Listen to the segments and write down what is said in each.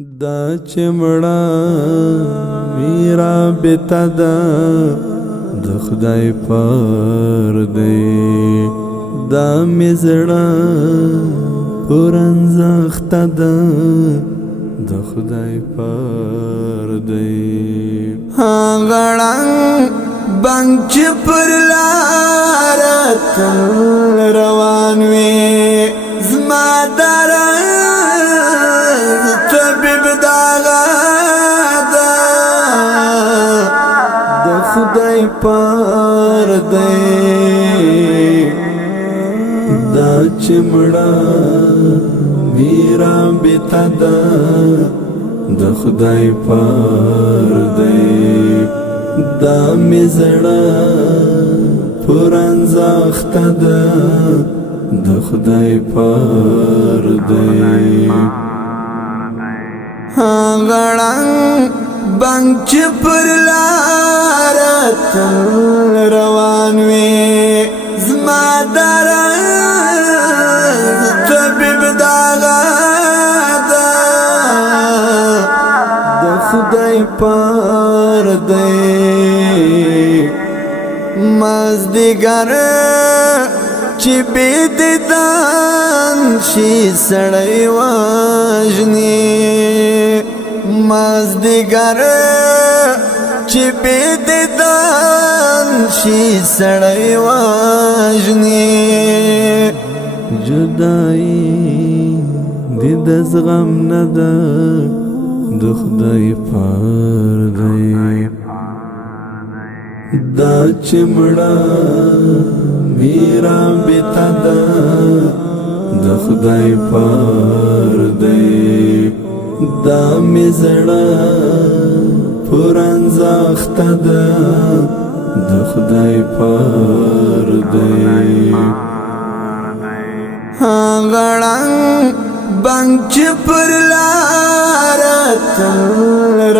دا چمړه میرا بیتا دا د خدای پر دی دا مزړه پرنځخت دا د خدای پر دی غړنګ بنګ چې پر لار روان وي زما دران طبيب داغا دا د خدای پر دی دا چمړه میرا بیتا دا د خدای پر دی دا مزړه پرنځخت دا د خدای پر دی غړنګ بنګ چې پر لار روان وي زما دران طبيب داغا دا د خدای پر دی مازدیګر چې بيددان شي سړی واجني مازدیګر چې بيددان شي سړی واجني جدائی دی د زغم نه ده د خدای پر دی دا چمړه میرا بیتا دا د خدای پر دی دا مزړه پرنځخت دا د خدای پر دی غړنګ بنګ چې پر لار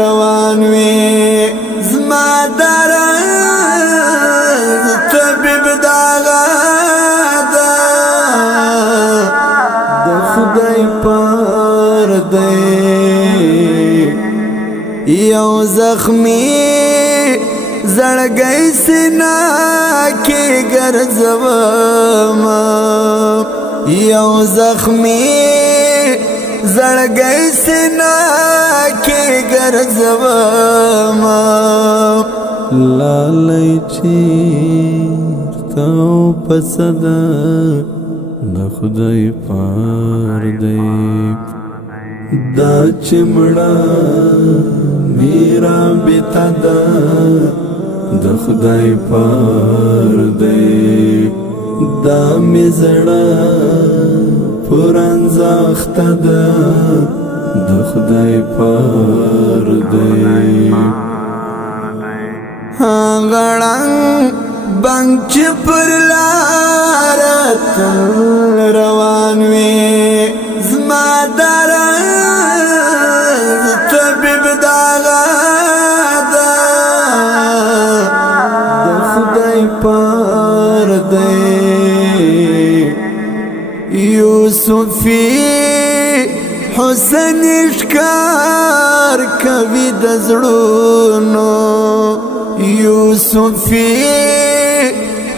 روان وي زما دران طبيب داغا دا د خدای پر دی یو زخمی زړګی سینا کې ګرځوم یو زخمی زړګی سینا کې ګرځوم لالای چیرته پسدا د خدای پر دی دا چمړه میرا بیتا دا د خدای پر دی دا مزړه پرنځخت دا د خدای پر دی غړنګ بنګ چې پر لار روان وي زما دران طبيب داغا دا د خدای پر دی یوسفی حسن ښکار کوي د زړونو یوسفی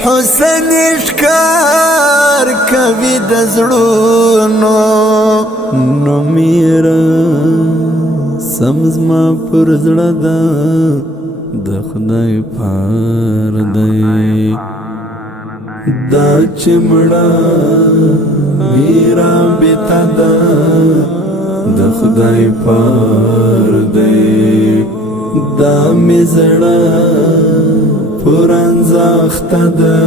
حسن ښکار کوي د زړونو نو میرا سمزما پر زړه دا د خدای پر دی دا چمړه میرا بیتا دا د خدای پر دی دا مزړه پرنځخت دا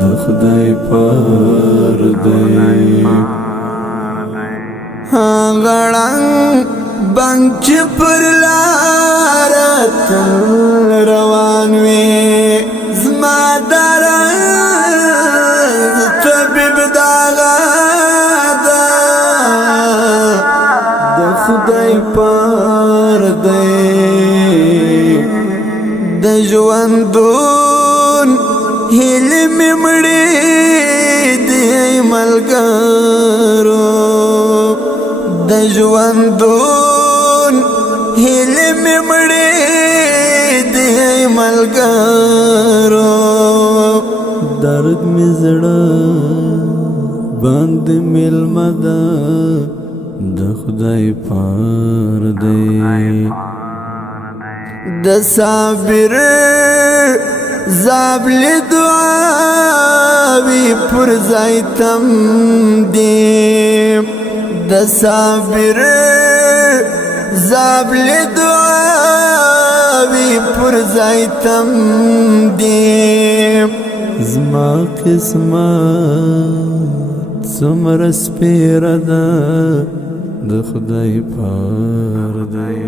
د خدای پر دی غړنګ بنګ چې پر لار روان وي زما دران طبيب داغا دا د خدای پر دی د ژوندون هیلې مې مړې دي ملګرو د ژوندون هیلې مې مړې دي ملګرو درد می زړه باندې ملما ده د خدای پار دی د صابر زابل دعاوی پر ځای تم دی د صابر زابل دعاوی پر ځای تم دی زما قسمت څومره سپیره ده د خدای پار دی